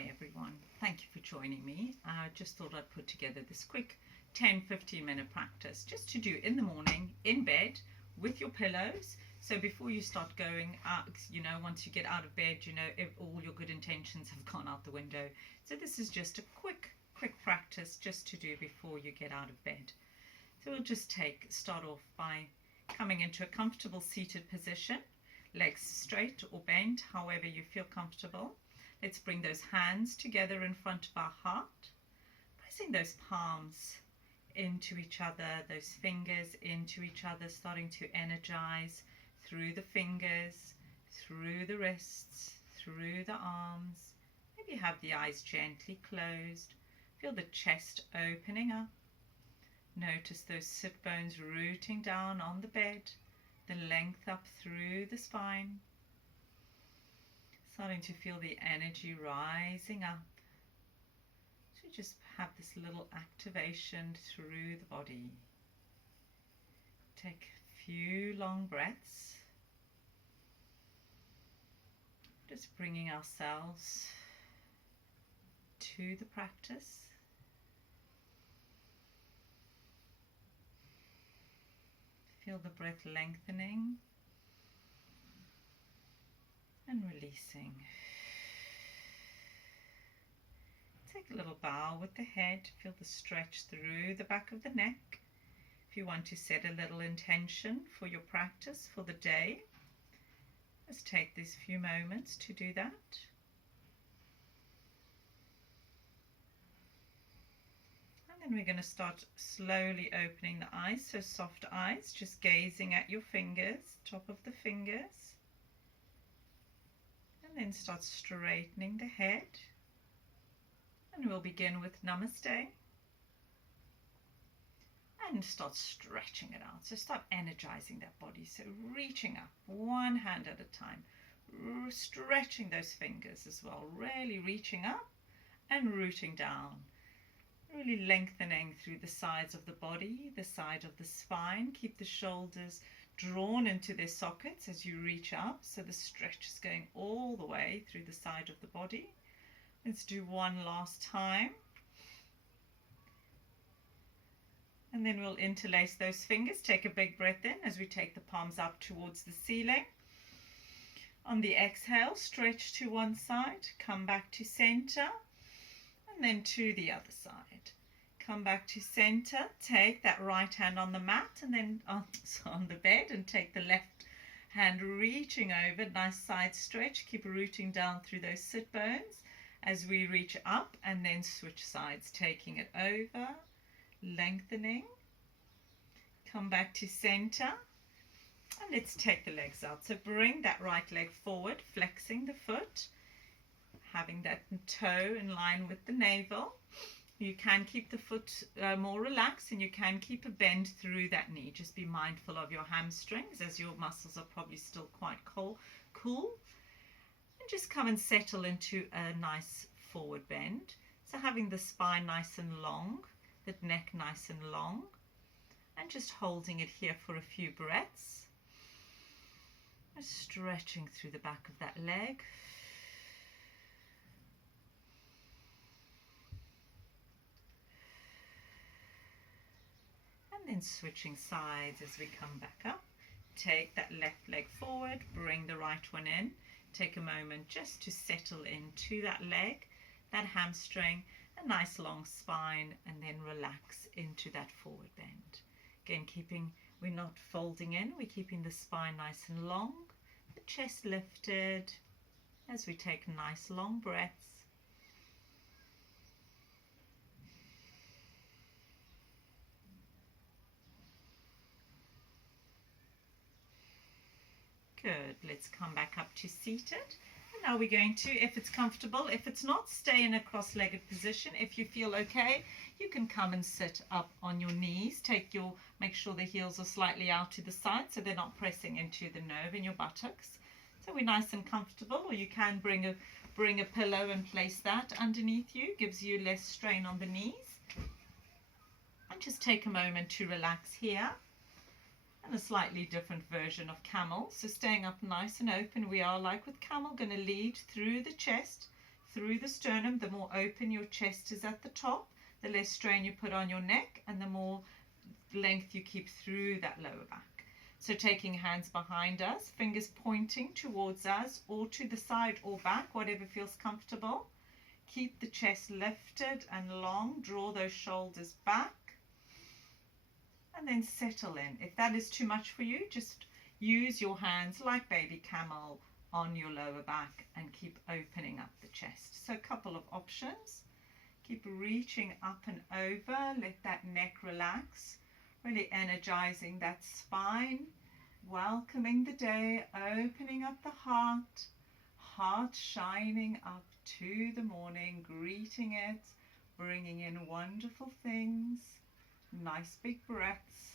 Hi everyone, thank you for joining me. I just thought I'd put together this quick 10-15 minute practice just to do in the morning, in bed, with your pillows. So before you start going out, once you get out of bed, all your good intentions have gone out the window. So this is just a quick practice just to do before you get out of bed. So we'll just start off by coming into a comfortable seated position, legs straight or bent, however you feel comfortable. Let's bring those hands together in front of our heart, pressing those palms into each other, those fingers into each other, starting to energize through the fingers, through the wrists, through the arms. Maybe have the eyes gently closed. Feel the chest opening up. Notice those sit bones rooting down on the bed, the length up through the spine. Starting to feel the energy rising up. So just have this little activation through the body. Take a few long breaths. Just bringing ourselves to the practice. Feel the breath lengthening and releasing. Take a little bow with the head. Feel the stretch through the back of the neck. If you want to set a little intention for your practice for the day, just take these few moments to do that. And then we're going to start slowly opening the eyes, so soft eyes, just gazing at your fingers, top of the fingers. And then start straightening the head. And we'll begin with Namaste. And start stretching it out. So start energizing that body. So reaching up, one hand at a time. Stretching those fingers as well. Really reaching up and rooting down. Really lengthening through the sides of the body, the side of the spine. Keep the shoulders drawn into their sockets as you reach up, so the stretch is going all the way through the side of the body. Let's do one last time. And then we'll interlace those fingers. Take a big breath in as we take the palms up towards the ceiling. On the exhale, stretch to one side, come back to center, and then to the other side. Come back to center, take that right hand on the mat and then on the bed, and take the left hand reaching over, nice side stretch. Keep rooting down through those sit bones as we reach up, and then switch sides, taking it over, lengthening. Come back to center, and let's take the legs out. So bring that right leg forward, flexing the foot, having that toe in line with the navel. You can keep the foot more relaxed, and you can keep a bend through that knee. Just be mindful of your hamstrings as your muscles are probably still quite cool. And just come and settle into a nice forward bend. So having the spine nice and long, the neck nice and long, and just holding it here for a few breaths. Just stretching through the back of that leg. And then switching sides as we come back up. Take that left leg forward, bring the right one in. Take a moment just to settle into that leg, that hamstring, a nice long spine, and then relax into that forward bend. Again, we're not folding in, we're keeping the spine nice and long, the chest lifted as we take nice long breaths. Good. Let's come back up to seated. And now we're going to, if it's comfortable, if it's not, stay in a cross-legged position. If you feel okay, you can come and sit up on your knees. Make sure the heels are slightly out to the side so they're not pressing into the nerve in your buttocks. So we're nice and comfortable, or you can bring a pillow and place that underneath you. Gives you less strain on the knees. And just take a moment to relax here. And a slightly different version of camel. So staying up nice and open, we are like with camel, going to lead through the chest, through the sternum. The more open your chest is at the top, the less strain you put on your neck, and the more length you keep through that lower back. So taking hands behind us, fingers pointing towards us or to the side or back, whatever feels comfortable. Keep the chest lifted and long. Draw those shoulders back. And then settle in. If that is too much for you, just use your hands like baby camel on your lower back and keep opening up the chest. So a couple of options. Keep reaching up and over. Let that neck relax. Really energizing that spine. Welcoming the day. Opening up the heart. Heart shining up to the morning. Greeting it. Bringing in wonderful things. Nice big breaths.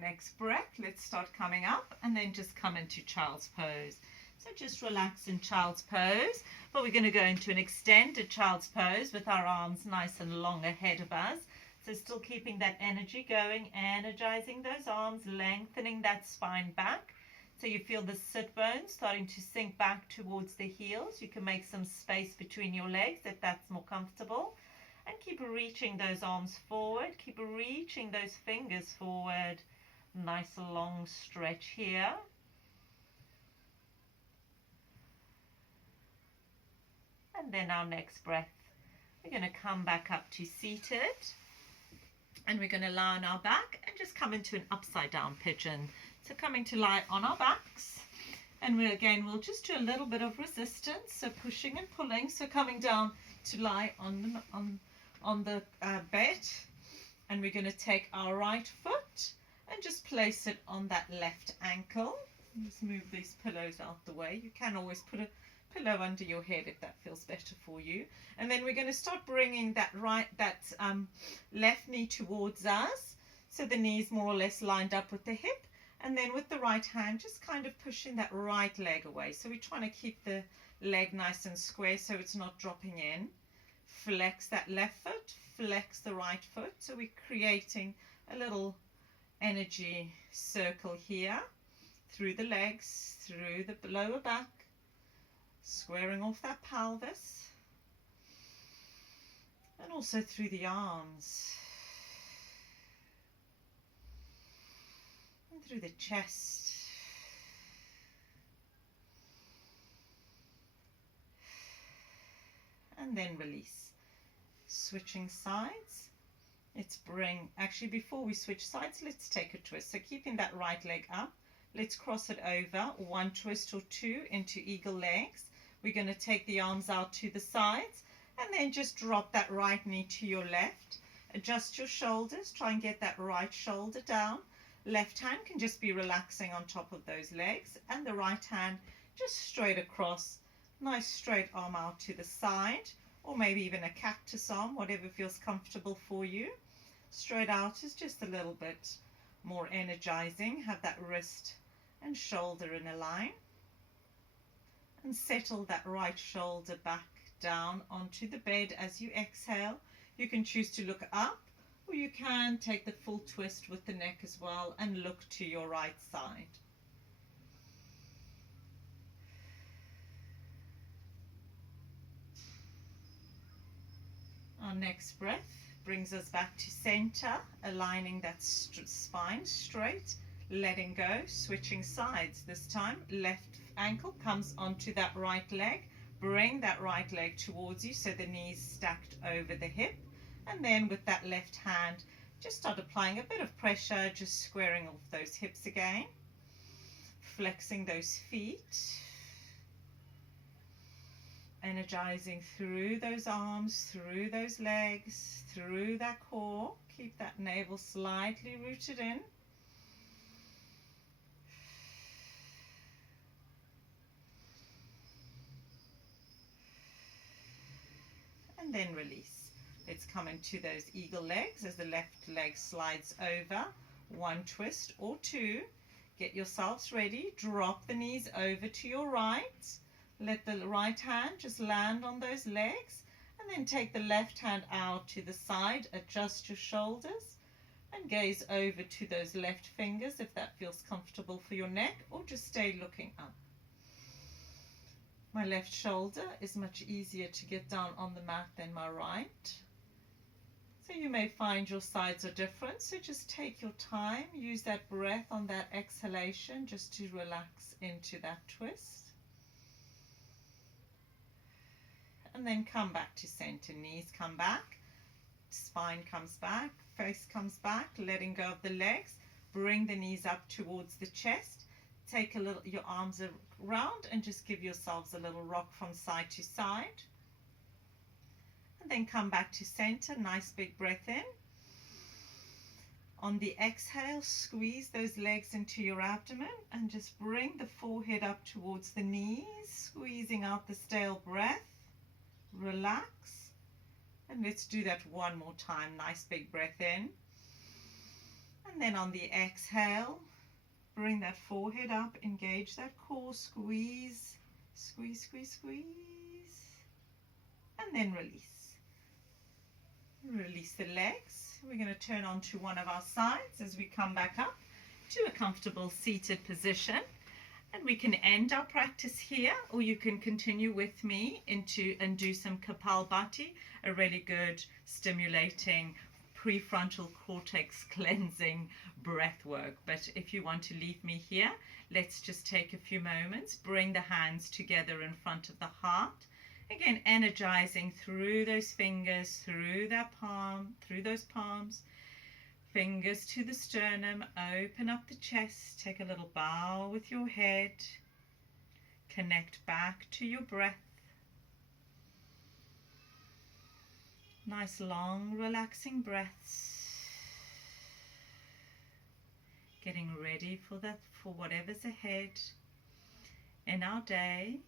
Next breath, let's start coming up and then just come into child's pose. So just relax in child's pose, but we're going to go into an extended child's pose with our arms nice and long ahead of us. So still keeping that energy going, energizing those arms, lengthening that spine back. So you feel the sit bones starting to sink back towards the heels. You can make some space between your legs if that's more comfortable. And keep reaching those arms forward. Keep reaching those fingers forward. Nice long stretch here. And then our next breath, we're going to come back up to seated. And we're going to lie on our back and just come into an upside down pigeon. So coming to lie on our backs, and we'll just do a little bit of resistance, so pushing and pulling. So coming down to lie on the bed, and we're going to take our right foot and just place it on that left ankle. Just move these pillows out the way. You can always put a pillow under your head if that feels better for you. And then we're going to start bringing that left knee towards us, so the knee's more or less lined up with the hip. And then with the right hand, just kind of pushing that right leg away. So we're trying to keep the leg nice and square so it's not dropping in. Flex that left foot, flex the right foot. So we're creating a little energy circle here, through the legs, through the lower back, squaring off that pelvis, and also through the arms. Through the chest, and then release. Switching sides. Actually before we switch sides, let's take a twist. So keeping that right leg up, let's cross it over, one twist or two into eagle legs. We're going to take the arms out to the sides and then just drop that right knee to your left. Adjust your shoulders, try and get that right shoulder down. Left hand can just be relaxing on top of those legs, and the right hand just straight across. Nice straight arm out to the side, or maybe even a cactus arm, whatever feels comfortable for you. Straight out is just a little bit more energizing. Have that wrist and shoulder in a line. And settle that right shoulder back down onto the bed as you exhale. You can choose to look up, or you can take the full twist with the neck as well and look to your right side. Our next breath brings us back to center, aligning that spine straight, letting go, switching sides. This time, left ankle comes onto that right leg. Bring that right leg towards you so the knee's stacked over the hip. And then with that left hand, just start applying a bit of pressure, just squaring off those hips again. Flexing those feet. Energizing through those arms, through those legs, through that core. Keep that navel slightly rooted in. And then release. Let's come into those eagle legs as the left leg slides over. One twist or two. Get yourselves ready. Drop the knees over to your right. Let the right hand just land on those legs. And then take the left hand out to the side. Adjust your shoulders. And gaze over to those left fingers if that feels comfortable for your neck. Or just stay looking up. My left shoulder is much easier to get down on the mat than my right. So you may find your sides are different, so just take your time, use that breath on that exhalation just to relax into that twist. And then come back to center, knees come back, spine comes back, face comes back, letting go of the legs, bring the knees up towards the chest, take your arms around and just give yourselves a little rock from side to side. And then come back to center, nice big breath in. On the exhale, squeeze those legs into your abdomen and just bring the forehead up towards the knees, squeezing out the stale breath. Relax. And let's do that one more time. Nice big breath in. And then on the exhale, bring that forehead up, engage that core, squeeze, squeeze, squeeze, squeeze. And then release. Release the legs. We're going to turn onto one of our sides as we come back up to a comfortable seated position. And we can end our practice here, or you can continue with me and do some Kapalbhati, a really good stimulating prefrontal cortex cleansing breath work. But if you want to leave me here, let's just take a few moments, bring the hands together in front of the heart. Again, energizing through those fingers, through those palms, fingers to the sternum, open up the chest, take a little bow with your head, connect back to your breath. Nice long relaxing breaths. Getting ready for whatever's ahead in our day.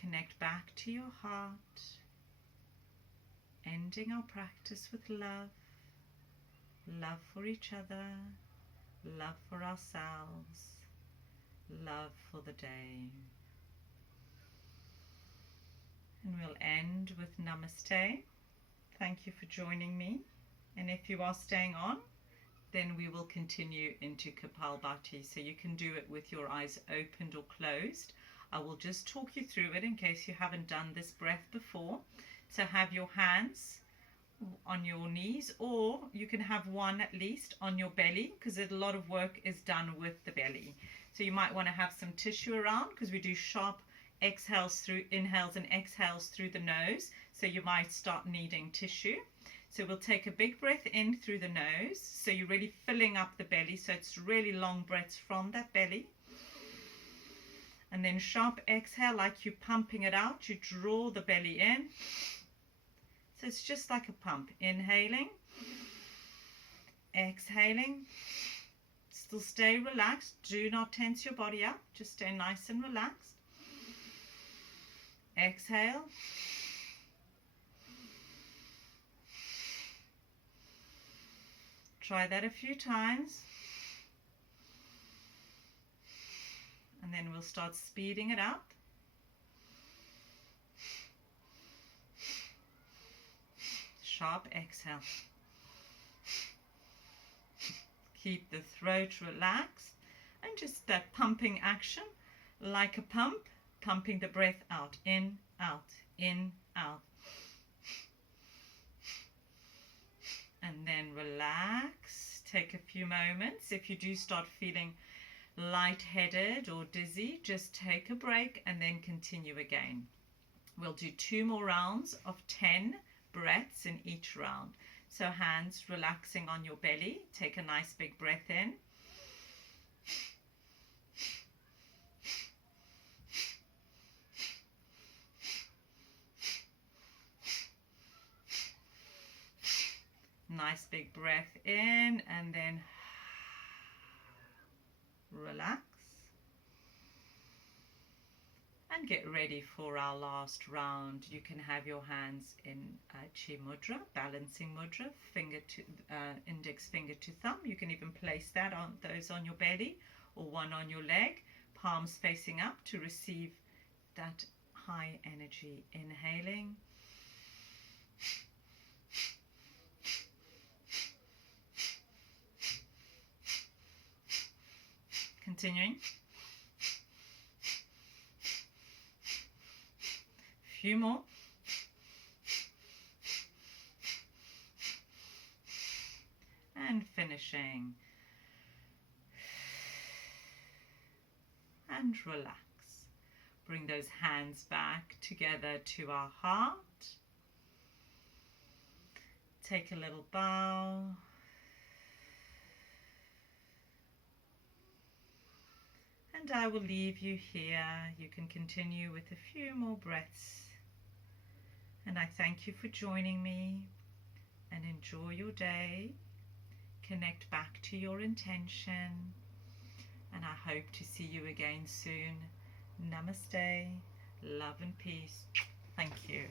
Connect back to your heart, ending our practice with love, love for each other, love for ourselves, love for the day. And we'll end with Namaste. Thank you for joining me. And if you are staying on, then we will continue into Kapalbhati. So you can do it with your eyes opened or closed. I will just talk you through it in case you haven't done this breath before. So have your hands on your knees, or you can have one at least on your belly, because a lot of work is done with the belly. So you might want to have some tissue around, because we do sharp inhales and exhales through the nose. So you might start needing tissue. So we'll take a big breath in through the nose. So you're really filling up the belly. So it's really long breaths from that belly. And then sharp exhale, like you're pumping it out. You draw the belly in. So it's just like a pump. Inhaling. Exhaling. Still stay relaxed. Do not tense your body up. Just stay nice and relaxed. Exhale. Try that a few times. And then we'll start speeding it up. Sharp exhale. Keep the throat relaxed and just that pumping action, like a pump, pumping the breath out, in, out, in, out. And then relax, take a few moments. If you do start feeling lightheaded or dizzy, just take a break and then continue again. We'll do 2 more rounds of 10 breaths in each round. So hands relaxing on your belly. Take a nice big breath in. Nice big breath in, and then relax. And get ready for our last round. You can have your hands in Chi Mudra, balancing mudra, index finger to thumb. You can even place those on your belly or one on your leg, palms facing up to receive that high energy. Inhaling. Continuing. Few more. And finishing. And relax. Bring those hands back together to our heart. Take a little bow. And I will leave you here. You can continue with a few more breaths. And I thank you for joining me, and enjoy your day. Connect back to your intention, and I hope to see you again soon. Namaste, love and peace. Thank you.